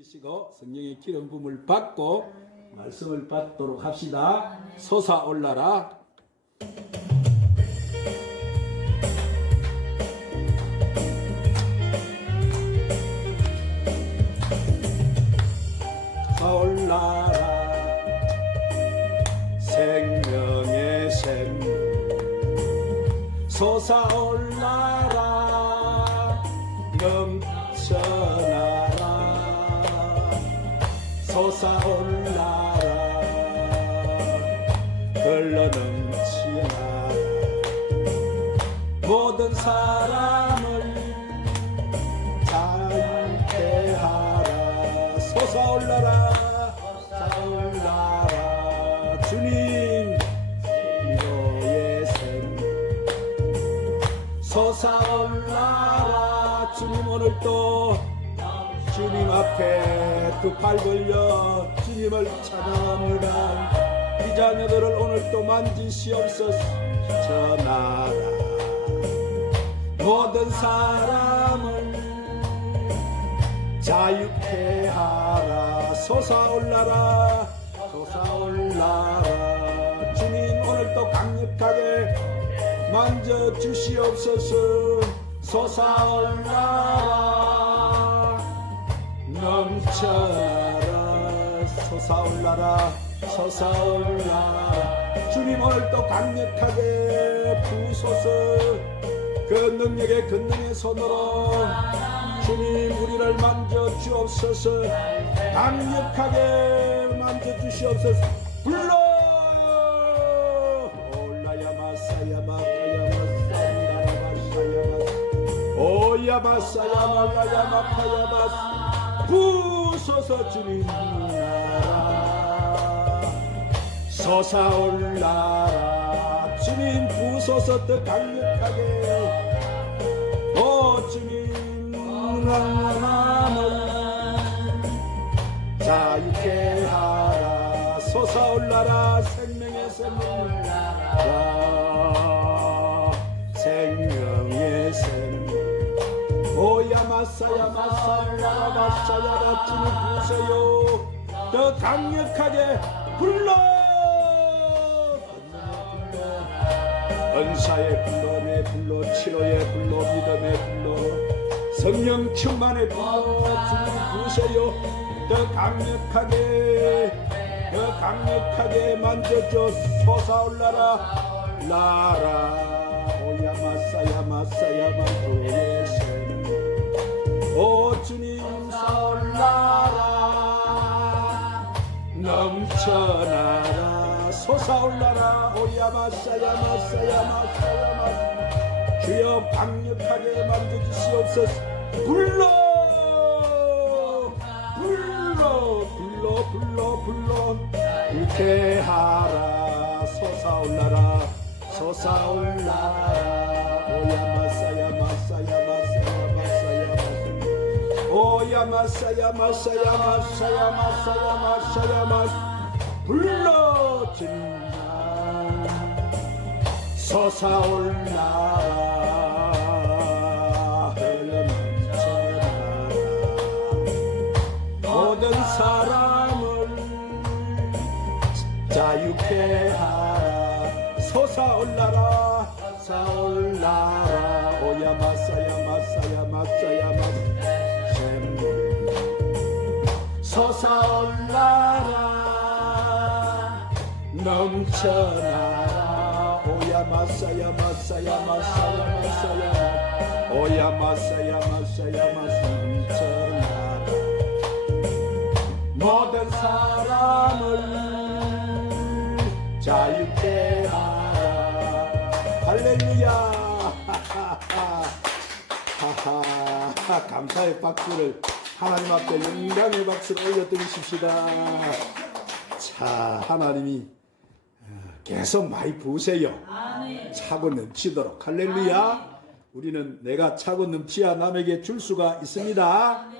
이시고 성령의 기름 부음을 받고 말씀을 받도록 합시다. 생명의 샘. 솟아올라라 사람을 자유케 하라. 솟아올라라. 솟아올라라. 주님 너의 샘. 솟아올라라. 주님 오늘도 주님 앞에 두 팔 벌려 주님을 찬양합니다. 이 자녀들을 오늘도 만지시옵소서. 저 나라 모든 사람을 자유케 하라. 솟아올라라. 솟아올라라. 주님 오늘도 강력하게 만져주시옵소서. 솟아올라라. 넘쳐라. 솟아올라라. 솟아올라라. 주님 오늘도 강력하게 부소서 그 능력의 근능의 손으로 주님 우리를 만져 주옵소서. 강력하게 만져 주시옵소서. 불러! 오야마사야마카야마사야마사야마카야마스 부소서 주님 솟아올라라. 주님 부소서 더 강력하게 자유케 하라 솟아올라라 생명의 샘을 라 생명의 샘 오야 마사야 마사야 마사야 주님 부세요 더 강력하게 불러! 은사의 불러 내 불러 치료의 불러 믿음의 불러 성령 충만의 주님 부세요. 더 강력하게 더 강력하게 만져줘 솟아올라라. 라라. 오야 마사야 마사야 마사야. 오 주님 사올라라. 넘쳐나라. 솟아올라라. 오야 마사야 마사야 마사야 마 주여 강력하게 만져주시옵소서 불러! 불러 불러 불러 불러. 불쾌하라 솟아올라라 솟아올라라. 오야 마사야 마사야 마사야 마사야 마사야. 오야 마사야 마사야 마사야 마사야 마사야 마사 불러 주님 솟아올라라 넘쳐나라 오야 마사야 마사야 마사야 마사야. 오야 마사야 마사야 마사 넘쳐나라 모든 사람을 자유케 하라. 할렐루야. 하하 감사의 박수를 하나님 앞에 영광의 박수를 올려드리십시다. 자 하나님이 어, 계속 많이 부으세요. 차고 넘치도록. 할렐루야. 우리는 내가 차고 넘치야 남에게 줄 수가 있습니다.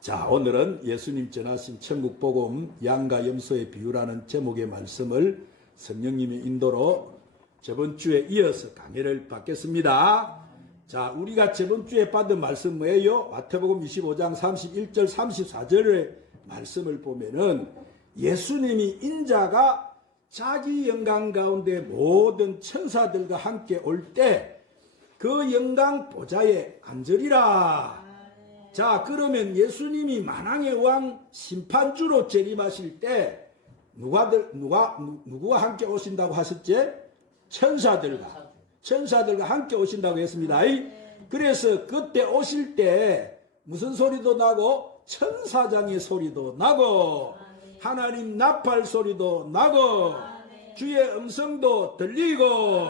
자, 오늘은 예수님 전하신 천국복음 양가 염소의 비유라는 제목의 말씀을 성령님의 인도로 저번 주에 이어서 강의를 받겠습니다. 자, 우리가 저번 주에 받은 말씀 뭐예요? 마태복음 25장 31절 34절의 말씀을 보면은 예수님이 인자가 자기 영광 가운데 모든 천사들과 함께 올 때 그 영광 보좌에 앉으리라. 자, 그러면 예수님이 만왕의 왕 심판주로 재림하실 때 누가들 누가 누- 누구와 함께 오신다고 하셨지? 천사들과 천사들과 함께 오신다고 했습니다. 그래서 그때 오실 때 무슨 소리도 나고 천사장의 소리도 나고 하나님 나팔 소리도 나고 주의 음성도 들리고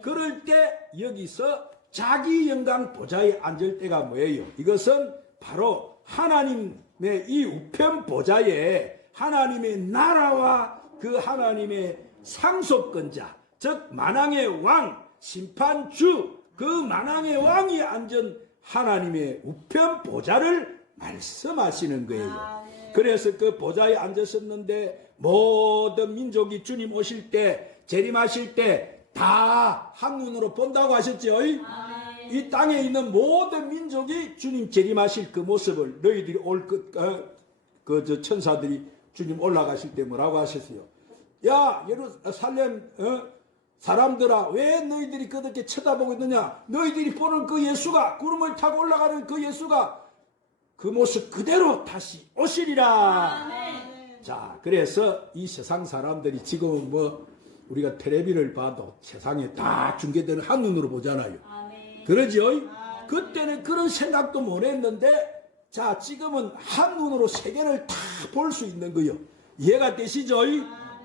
그럴 때 여기서 자기 영광 보좌에 앉을 때가 뭐예요? 이것은 바로 하나님의 이 우편 보좌에 하나님의 나라와 그 하나님의 상속권자, 즉 만왕의 왕, 심판주, 그 만왕의 왕이 앉은 하나님의 우편 보좌를 말씀하시는 거예요. 그래서 그 보좌에 앉으셨는데 모든 민족이 주님 오실 때 재림하실 때 다 한눈으로 본다고 하셨죠. 이 땅에 있는 모든 민족이 주님 재림하실 그 모습을 너희들이 올그 어, 그저 천사들이 주님 올라가실 때 뭐라고 하셨어요? 야 예루살렘 어? 사람들아 왜 너희들이 그렇게 쳐다보고 있느냐? 너희들이 보는 그 예수가 구름을 타고 올라가는 그 예수가 그 모습 그대로 다시 오시리라. 자, 그래서 이 세상 사람들이 지금 뭐 우리가 텔레비를 봐도 세상에 다 중계되는 한눈으로 보잖아요. 그러죠? 그때는 그런 생각도 못 했는데 자, 지금은 한눈으로 세계를 다 볼 수 있는 거요. 이해가 되시죠?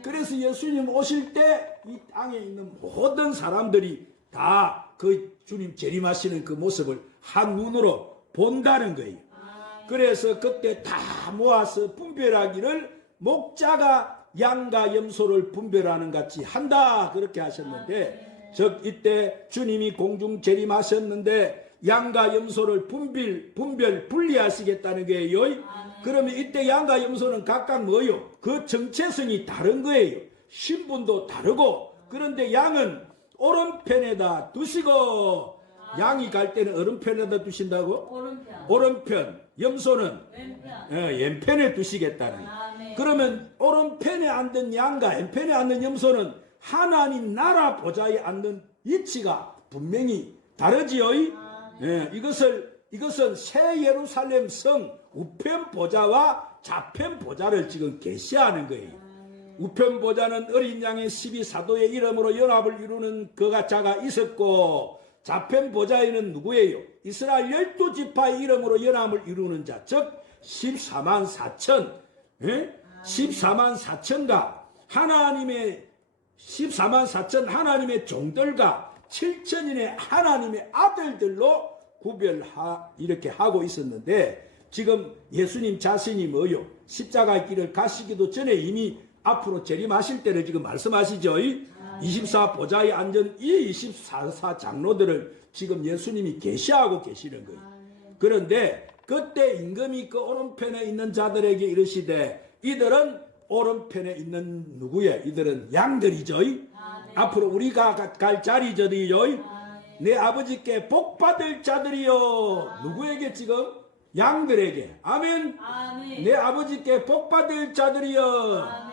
그래서 예수님 오실 때 이 땅에 있는 모든 사람들이 다 그 주님 재림하시는 그 모습을 한눈으로 본다는 거예요. 그래서 그때 다 모아서 분별하기를 목자가 양과 염소를 분별하는 같이 한다 그렇게 하셨는데 즉 이때 주님이 공중 재림하셨는데 양과 염소를 분별 분별 분리하시겠다는 거예요. 그러면 이때 양과 염소는 각각 뭐요? 그 정체성이 다른 거예요. 신분도 다르고 그런데 양은 오른편에다 두시고 양이 갈 때는 오른편에다 두신다고? 오른편, 오른편, 염소는 왼편. 예, 왼편 에 두시겠다는 거예요. 아멘. 그러면 오른편에 앉은 양과 왼편에 앉는 염소는 하나님 나라 보좌에 앉는 위치가 분명히 다르지요. 예, 이것을 이것은 새 예루살렘 성 우편 보좌와 좌편 보좌를 지금 계시하는 거예요. 우편 보좌는 어린 양의 12사도의 이름으로 연합을 이루는 그가 자가 있었고 좌편 보좌에는 누구예요? 이스라엘 열두 지파의 이름으로 연합을 이루는 자, 즉 14만 4천, 예? 14만 4천과 하나님의 14만 4천 하나님의 종들과 7천인의 하나님의 아들들로 구별하 이렇게 하고 있었는데 지금 예수님 자신이 뭐요? 십자가의 길을 가시기도 전에 이미 앞으로 재림하실 때를 지금 말씀하시죠. 24 보좌에 앉은 이 24사 장로들을 지금 예수님이 계시하고 계시는 거예요. 그런데 그때 임금이 그 오른편에 있는 자들에게 이르시되 이들은 오른편에 있는 누구예? 이들은 양들이죠. 앞으로 우리가 가- 갈 자리저리요. 내 아버지께 복 받을 자들이요. 누구에게 지금? 양들에게. 아멘. 아멘. 내 아버지께 복 받을 자들이요. 아멘.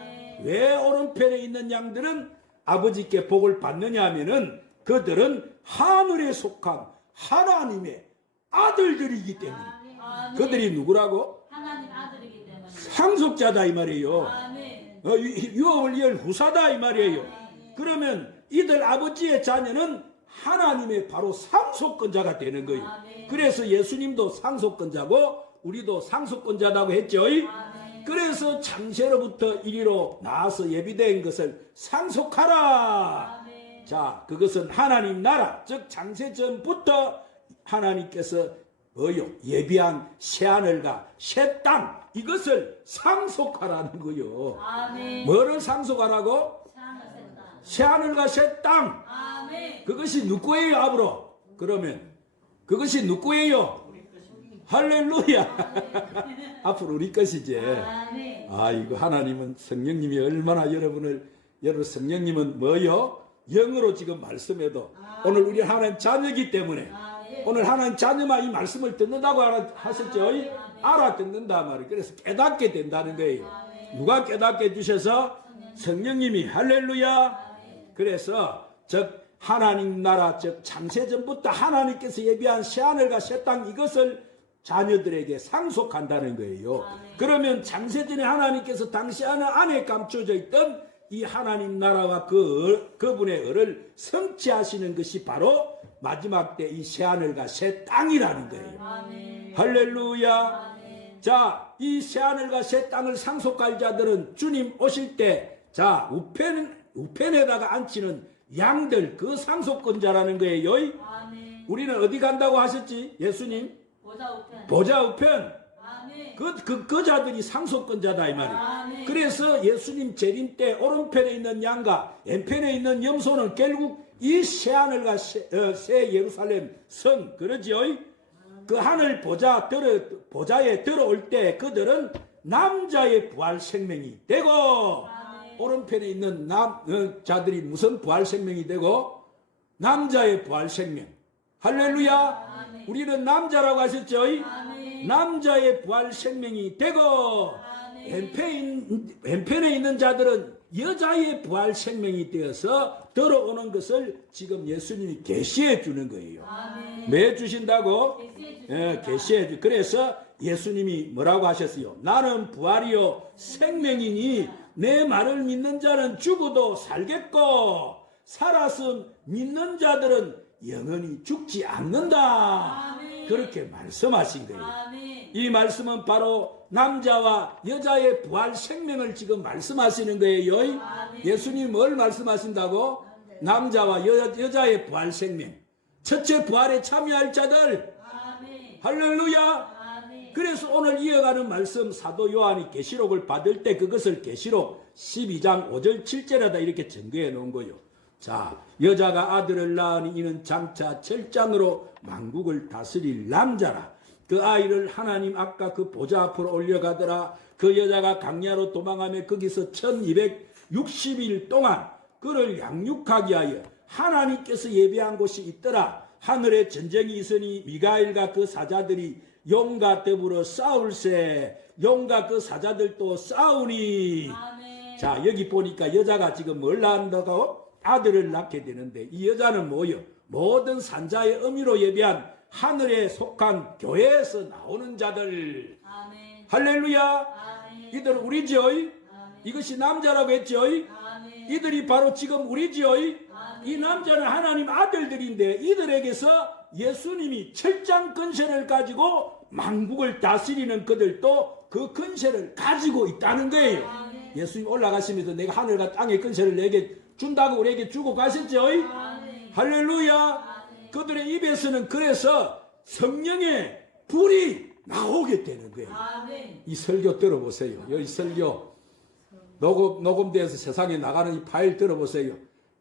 왜 오른편에 있는 양들은 아버지께 복을 받느냐 하면은 그들은 하늘에 속한 하나님의 아들들이기 때문에 아멘. 그들이 누구라고? 하나님 아들이기 때문에. 상속자다 이 말이에요. 아멘. 어, 유- 유업을 이을 후사다 이 말이에요. 그러면 이들 아버지의 자녀는 하나님의 바로 상속권자가 되는 거예요. 아멘. 그래서 예수님도 상속권자고 우리도 상속권자라고 했죠. 아멘. 그래서 창세로부터 이리로 나와서 예비된 것을 상속하라. 아멘. 자, 그것은 하나님 나라, 즉 창세 전부터 하나님께서 뭐요? 예비한 새 하늘과 새 땅, 이것을 상속하라는 거요. 아멘. 뭐를 상속하라고? 사랑하셨다. 새하늘과 새 땅. 아멘. 그것이 누구예요, 앞으로? 그러면 그것이 누구예요? 할렐루야. 앞으로 우리 것이지. 아멘. 아, 이거 하나님은 성령님이 얼마나 여러분을, 여러분 성령님은 뭐요? 영으로 지금 말씀해도 오늘 우리 하나님 자녀이기 때문에 오늘 하나님 자녀만 이 말씀을 듣는다고 하셨죠? 알아 듣는다 말이에요. 그래서 깨닫게 된다는 거예요. 누가 깨닫게 해주셔서 성령님이 할렐루야. 그래서 즉 하나님 나라 즉 창세 전부터 하나님께서 예비한 새하늘과 새 땅 이것을 자녀들에게 상속한다는 거예요. 그러면 창세전에 하나님께서 당시 안에 감춰져 있던 이 하나님 나라와 그 그분의 을을 성취하시는 것이 바로 마지막 때 이 새하늘과 새 땅이라는 거예요. 아멘. 할렐루야. 자, 이 새하늘과 새 땅을 상속할 자들은 주님 오실 때, 자, 우편, 우편에다가 앉히는 양들, 그 상속권자라는 거예요. 아멘. 우리는 어디 간다고 하셨지? 예수님? 보자 우편. 보좌 우편. 아멘. 그, 그, 그 자들이 상속권자다, 이 말이에요. 그래서 예수님 재림 때 오른편에 있는 양과 왼편에 있는 염소는 결국 이 새 하늘과 새, 어, 새 예루살렘 성 그러지요? 그 하늘 보좌 들어 보좌에 들어올 때 그들은 남자의 부활 생명이 되고 아멘. 오른편에 있는 남 어, 자들이 무슨 부활 생명이 되고 남자의 부활 생명 할렐루야 아멘. 우리는 남자라고 하셨죠? 아멘. 남자의 부활 생명이 되고. 왼편에, 있는 자들은 여자의 부활 생명이 되어서 들어오는 것을 지금 예수님이 계시해 주는 거예요. 아멘. 매 주신다고? 계시해 예. 계시해 주. 그래서 예수님이 뭐라고 하셨어요? 나는 부활이요 생명이니 내 말을 믿는 자는 죽어도 살겠고 살아서 믿는 자들은 영원히 죽지 않는다. 아멘. 그렇게 말씀하신 거예요. 아멘. 이 말씀은 바로 남자와 여자의 부활 생명을 지금 말씀하시는 거예요. 아멘. 예수님 뭘 말씀하신다고? 남자와 여, 여자의 부활 생명. 첫째 부활에 참여할 자들. 아멘. 할렐루야. 아멘. 그래서 오늘 이어가는 말씀 사도 요한이 계시록을 받을 때 그것을 계시록 12장 5절 7절에다 이렇게 전거해 놓은 거요. 자, 여자가 아들을 낳으니 이는 장차 철장으로 만국을 다스릴 남자라. 그 아이를 하나님 아까 그 보좌 앞으로 올려가더라. 그 여자가 강야로 도망하며 거기서 1260일 동안 그를 양육하기 하여 하나님께서 예비한 곳이 있더라. 하늘에 전쟁이 있으니 미가엘과 그 사자들이 용과 더불어 싸울세. 용과 그 사자들도 싸우니. 아멘. 자, 여기 보니까 여자가 지금 뭘 낳는다고? 아들을 낳게 되는데, 이 여자는 뭐요? 모든 산자의 의미로 예비한 하늘에 속한 교회에서 나오는 자들. 아멘. 할렐루야! 아멘. 이들 우리죠? 아멘. 이것이 남자라고 했죠? 아멘. 이들이 바로 지금 우리지요. 아멘. 이 남자는 하나님 아들들인데 이들에게서 예수님이 철장 근세를 가지고 만국을 다스리는 그들도 그 근세를 가지고 있다는 거예요. 예수님 올라가시면서 내가 하늘과 땅의 근세를 내게 준다고 우리에게 주고 가셨죠. 아멘. 할렐루야. 아멘. 그들의 입에서는 그래서 성령의 불이 나오게 되는 거예요. 아멘. 이 설교 들어보세요. 여기 설교 녹음, 녹음돼서 세상에 나가는 이 파일 들어보세요.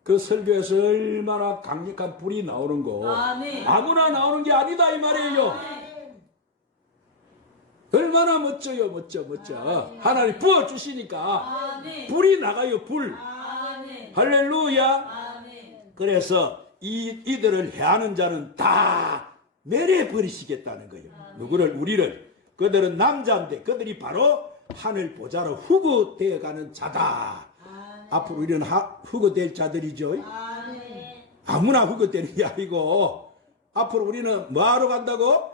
그 설교에서 얼마나 강력한 불이 나오는 거. 아멘. 아무나 나오는 게 아니다 이 말이에요. 아멘. 얼마나 멋져요, 멋져, 멋져. 하나님 부어 주시니까 아멘. 불이 나가요, 불. 아멘. 할렐루야. 아멘. 그래서 이 이들을 해하는 자는 다 매래 버리시겠다는 거예요. 누구를 우리를 그들은 남자인데 그들이 바로 하늘 보좌로 후구되어 가는 자다. 앞으로 우리는 하- 후구될 자들이죠. 아멘. 아무나 후구되는 게 아니고 앞으로 우리는 뭐하러 간다고?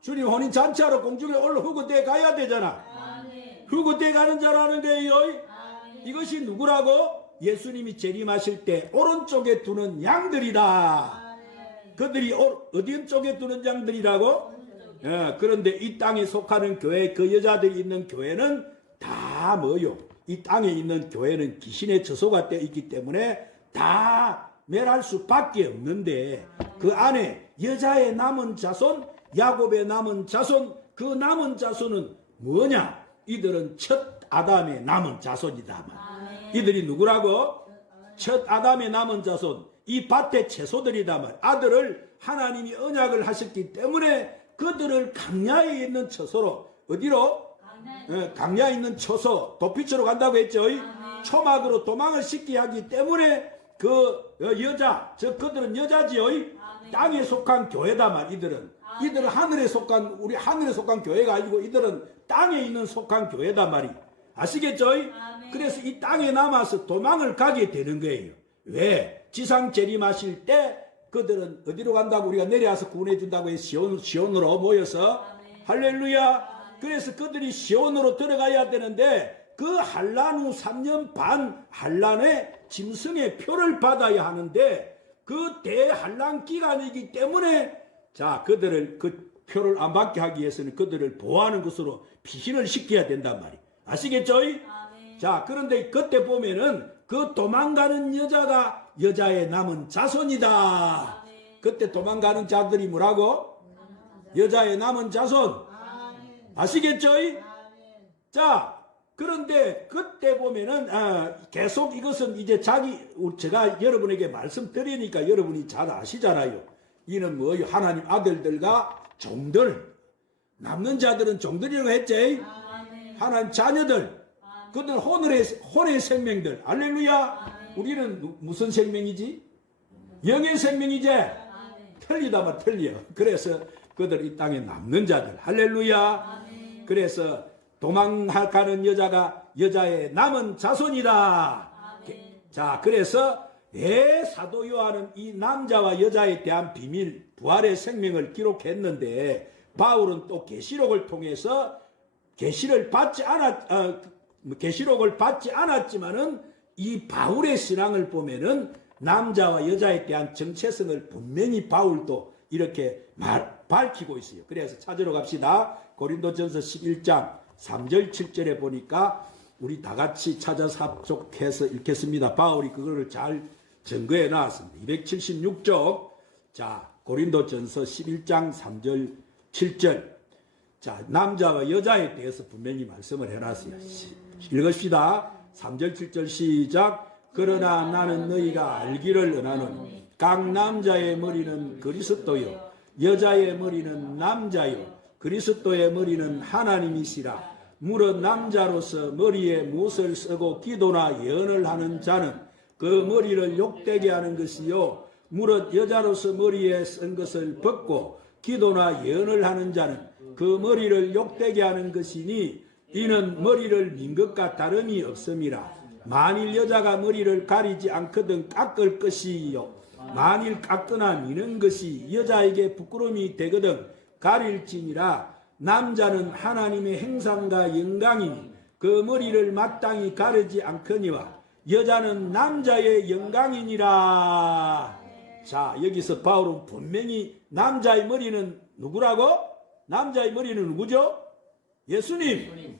주님 혼인 잔치하러 공중에 올라 후구돼 가야 되잖아. 아멘. 후구돼 가는 자라는 거예요. 아멘. 이것이 누구라고? 예수님이 재림하실 때 오른쪽에 두는 양들이다. 그들이 어- 어디 쪽에 두는 양들이라고? 예, 그런데 이 땅에 속하는 교회, 그 여자들이 있는 교회는 다 뭐요? 이 땅에 있는 교회는 귀신의 처소가 되어 있기 때문에 다 멸할 수밖에 없는데 그 안에 여자의 남은 자손, 야곱의 남은 자손, 그 남은 자손은 뭐냐? 이들은 첫 아담의 남은 자손이다. 이들이 누구라고? 첫 아담의 남은 자손, 이 밭의 채소들이다 말. 아들을 하나님이 언약을 하셨기 때문에 그들을 강야에 있는 처소로 어디로? 어, 강야에 있는 처소 도피처로 간다고 했죠. 초막으로 도망을 시키게 하기 때문에 그 어, 여자, 저 그들은 여자지요. 땅에 속한 교회다 말 이들은. 이들은 하늘에 속한 우리 하늘에 속한 교회가 아니고 이들은 땅에 있는 속한 교회다 말이. 아시겠죠? 그래서 이 땅에 남아서 도망을 가게 되는 거예요. 왜? 지상 재림하실 때 그들은 어디로 간다고 우리가 내려와서 구원해 준다고 해서 시온, 시온으로 모여서. 할렐루야. 그래서 그들이 시온으로 들어가야 되는데 그 한란 후 3년 반 한란의 짐승의 표를 받아야 하는데 그 대한란 기간이기 때문에 자 그들을 그 표를 안 받게 하기 위해서는 그들을 보호하는 것으로 피신을 시켜야 된단 말이에요. 아시겠죠? 아멘. 자, 그런데 그때 보면은 그 도망가는 여자가 여자의 남은 자손이다. 아멘. 그때 도망가는 자들이 뭐라고? 여자의 남은 자손. 아시겠죠? 자, 그런데 그때 보면은 아, 계속 이것은 이제 자기 제가 여러분에게 말씀드리니까 여러분이 잘 아시잖아요. 이는 뭐요? 하나님 아들들과 종들 남는 자들은 종들이라고 했지. 하나님 자녀들 그들 혼의 혼의 생명들 할렐루야. 우리는 누- 무슨 생명이지? 영의 생명이지. 아멘. 틀리다 면 틀려. 그래서 그들 이 땅에 남는 자들 할렐루야. 그래서 도망가는 여자가 여자의 남은 자손이다. 자, 그래서 왜 사도 요한은 이 남자와 여자에 대한 비밀, 부활의 생명을 기록했는데 바울은 또 계시록을 통해서 계시를 받지 않았 어, 계시록을 받지 않았지만은 이 바울의 신앙을 보면은 남자와 여자에 대한 정체성을 분명히 바울도 이렇게 말, 밝히고 있어요. 그래서 찾으러 갑시다. 고린도전서 11장 3절 7절에 보니까 우리 다 같이 찾아서 합족해서 읽겠습니다. 바울이 그거를 잘 증거해 놨습니다. 276쪽. 자, 고린도전서 11장 3절 7절. 자, 남자와 여자에 대해서 분명히 말씀을 해놨어요. 시- 읽읍시다. 3절, 7절 시작. 그러나 나는 너희가 알기를 원하노니 각 남자의 머리는 그리스도요 여자의 머리는 남자요 그리스도의 머리는 하나님이시라 물은 남자로서 머리에 못을 쓰고 기도나 예언을 하는 자는 그 머리를 욕되게 하는 것이요 무릇 여자로서 머리에 쓴 것을 벗고 기도나 예언을 하는 자는 그 머리를 욕되게 하는 것이니 이는 머리를 민 것과 다름이 없음이라. 만일 여자가 머리를 가리지 않거든 깎을 것이요. 만일 깎거나 미는 것이 여자에게 부끄러움이 되거든 가릴지니라. 남자는 하나님의 행상과 영광이니 그 머리를 마땅히 가르지 않거니와 여자는 남자의 영광이니라. 자 여기서 바울은 분명히 남자의 머리는 누구라고? 남자의 머리는 누구죠? 예수님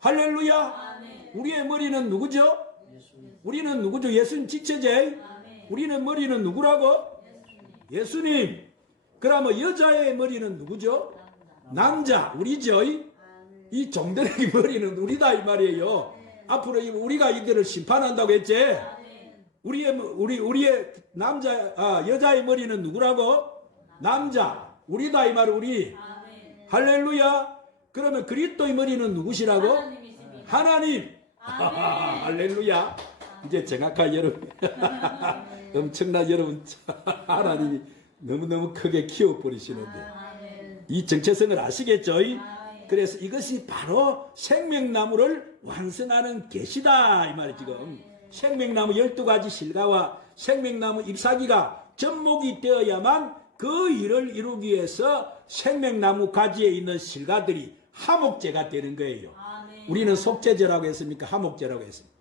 할렐루야 아멘. 우리의 머리는 누구죠? 우리는 누구죠? 예수님 지체제. 아멘. 우리는 머리는 누구라고? 예수님. 그러면 여자의 머리는 누구죠? 남자, 우리죠. 이 종들의 머리는 우리다 이 말이에요. 앞으로 이- 우리가 이들을 심판한다고 했지. 아멘. 우리의 머- 우리 우리의 남자 아 여자의 머리는 누구라고? 남자. 우리다 이 말 우리. 아멘. 할렐루야. 그러면 그리스도의 머리는 누구시라고? 하나님이십니다. 하나님. 아멘. 할렐루야. 이제 정확한 여러분. 엄청난 여러분. 하나님이 너무너무 크게 키워버리시는데. 아멘. 이 정체성을 아시겠죠? 아멘. 그래서 이것이 바로 생명나무를 완성하는 계시다. 이 말이 지금. 생명나무 12가지 실과와 생명나무 잎사귀가 접목이 되어야만 그 일을 이루기 위해서 생명나무 가지에 있는 실과들이 화목제가 되는 거예요. 아멘. 우리는 속죄제라고 했습니까? 화목제라고 했습니다.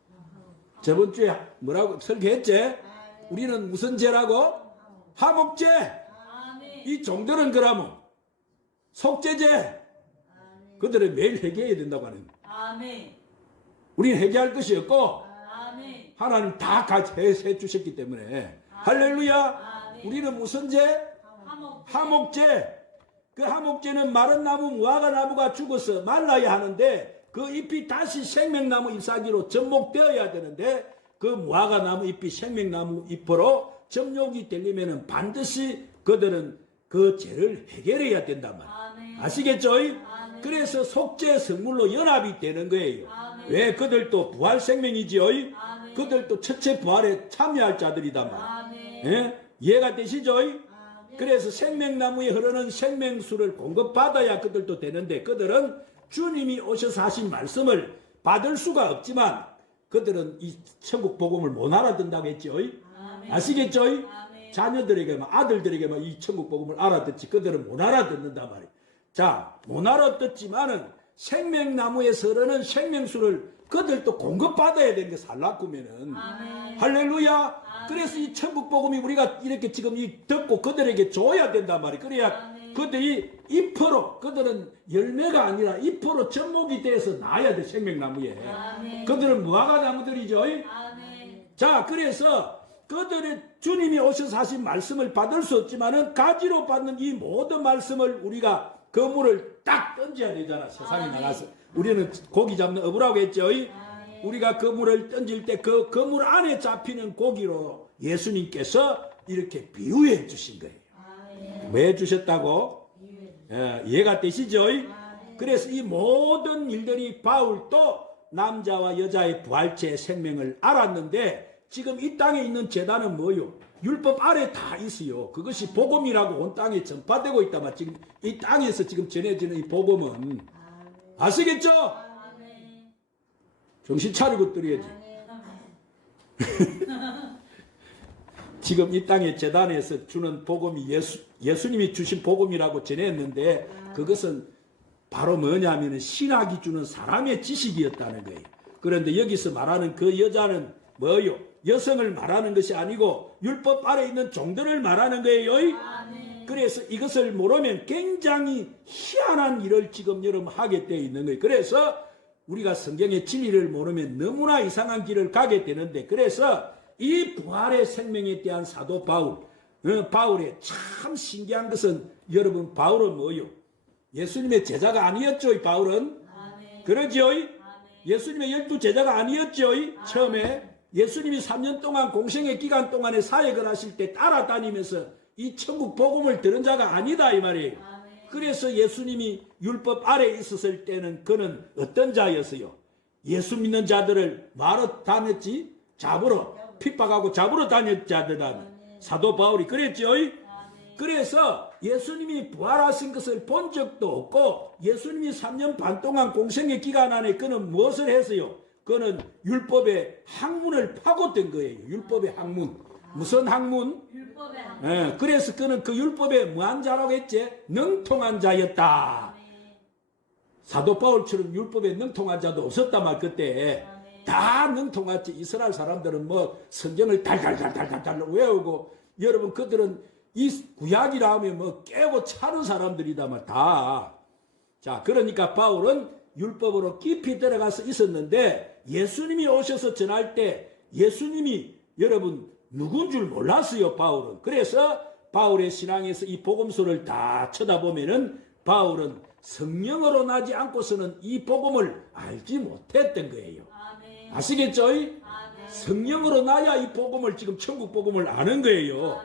저번 주에 뭐라고 설교했지? 우리는 무슨 제라고? 화목제. 아멘. 이 종들은 그러면 속죄제. 그들은 매일 회개해야 된다고 하는. 아멘. 우리는 회개할 것이 없고. 하나님 다 같이 해, 해 주셨기 때문에 할렐루야. 우리는 무슨 제? 화목. 하목제. 그 하목제는 마른 나무, 무화과 나무가 죽어서 말라야 하는데 그 잎이 다시 생명나무 잎사귀로 접목되어야 되는데 그 무화과 나무 잎이 생명나무 잎으로 접목이 되려면 반드시 그들은 그그 죄를 해결해야 된단 말이에요. 아시겠죠? 아멘. 그래서 속죄 성물로 연합이 되는 거예요. 아멘. 왜 그들도 부활 생명이지요? 아멘. 그들도 첫째 부활에 참여할 자들이단 말이에요. 예? 이해가 되시죠? 그래서 생명나무에 흐르는 생명수를 공급받아야 그들도 되는데 그들은 주님이 오셔서 하신 말씀을 받을 수가 없지만 그들은 이 천국 복음을 못 알아듣는다고 했죠. 아시겠죠? 자녀들에게만 아들들에게만 이 천국 복음을 알아듣지 그들은 못 알아듣는단 말이에요. 자, 못 알아듣지만은 생명나무에서 흐르는 생명수를 그들도 공급받아야 되는 게 살라꾸면은. 할렐루야. 그래서 이 천국 복음이 우리가 이렇게 지금 이 듣고 그들에게 줘야 된단 말이에요. 그래야 아멘. 그들이 잎으로 그들은 열매가 아니라 잎으로 접목이 돼서 나야 돼 생명나무에. 아멘. 그들은 무화과 나무들이죠. 아멘. 자, 그래서 그들의 주님이 오셔서 하신 말씀을 받을 수 없지만은 가지로 받는 이 모든 말씀을 우리가 그물을 딱 던져야 되잖아. 세상에 아멘. 나가서. 우리는 고기 잡는 어부라고 했죠. 아멘. 우리가 그물을 던질 때 그 그물 안에 잡히는 고기로 예수님께서 이렇게 비유해 주신 거예요. 아멘. 왜 주셨다고? 예, 이해가 되시죠? 아멘. 그래서 이 모든 일들이 바울도 남자와 여자의 부활체의 생명을 알았는데 지금 이 땅에 있는 재단은 뭐요? 율법 아래 다 있어요. 그것이 복음이라고 온 땅에 전파되고 있다만 지금 이 땅에서 지금 전해지는 이 복음은 아시겠죠? 정신 차리고 들어야지. 지금 이 땅의 재단에서 주는 복음이 예수, 예수님이 주신 복음이라고 전했는데 그것은 바로 뭐냐면 신학이 주는 사람의 지식이었다는 거예요. 그런데 여기서 말하는 그 여자는 뭐요? 여성을 말하는 것이 아니고 율법 아래 있는 종들을 말하는 거예요. 아멘. 그래서 이것을 모르면 굉장히 희한한 일을 지금 여러분 하게 되어 있는 거예요. 그래서 우리가 성경의 진리를 모르면 너무나 이상한 길을 가게 되는데 그래서 이 부활의 생명에 대한 사도 바울, 어, 바울의 참 신기한 것은 여러분 바울은 뭐요? 예수님의 제자가 아니었죠, 이 바울은. 그러지요? 예수님의 열두 제자가 아니었죠, 처음에. 예수님이 3년 동안 공생의 기간 동안에 사역을 하실 때 따라다니면서 이 천국 복음을 들은 자가 아니다, 이 말이에요. 그래서 예수님이 율법 아래 있었을 때는 그는 어떤 자였어요? 예수 믿는 자들을 말로 다녔지? 잡으러, 핍박하고 잡으러 다녔 자들은 사도 바울이 그랬죠? 그래서 예수님이 부활하신 것을 본 적도 없고 예수님이 3년 반 동안 공생의 기간 안에 그는 무엇을 했어요? 그는 율법의 학문을 파고든 거예요. 율법의 학문. 무슨 학문? 예, 그래서 그는 그 율법에 무한 자라고 했지? 능통한 자였다. 아멘. 사도 바울처럼 율법에 능통한 자도 없었단 말 그때. 아멘. 다 능통했지. 이스라엘 사람들은 뭐 성경을 달달달달달달 외우고 여러분 그들은 이 구약이라 하면 뭐 깨고 차는 사람들이다만 다. 자, 그러니까 바울은 율법으로 깊이 들어가서 있었는데 예수님이 오셔서 전할 때 예수님이 여러분 누군 줄 몰랐어요, 바울은. 그래서 바울의 신앙에서 이 복음서를 다 쳐다보면은 바울은 성령으로 나지 않고서는 이 복음을 알지 못했던 거예요. 아시겠죠? 성령으로 나야 이 복음을 지금 천국 복음을 아는 거예요.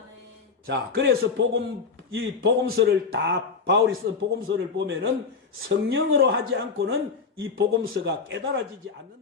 자, 그래서 복음 이 복음서를 다 바울이 쓴 복음서를 보면은 성령으로 하지 않고는 이 복음서가 깨달아지지 않는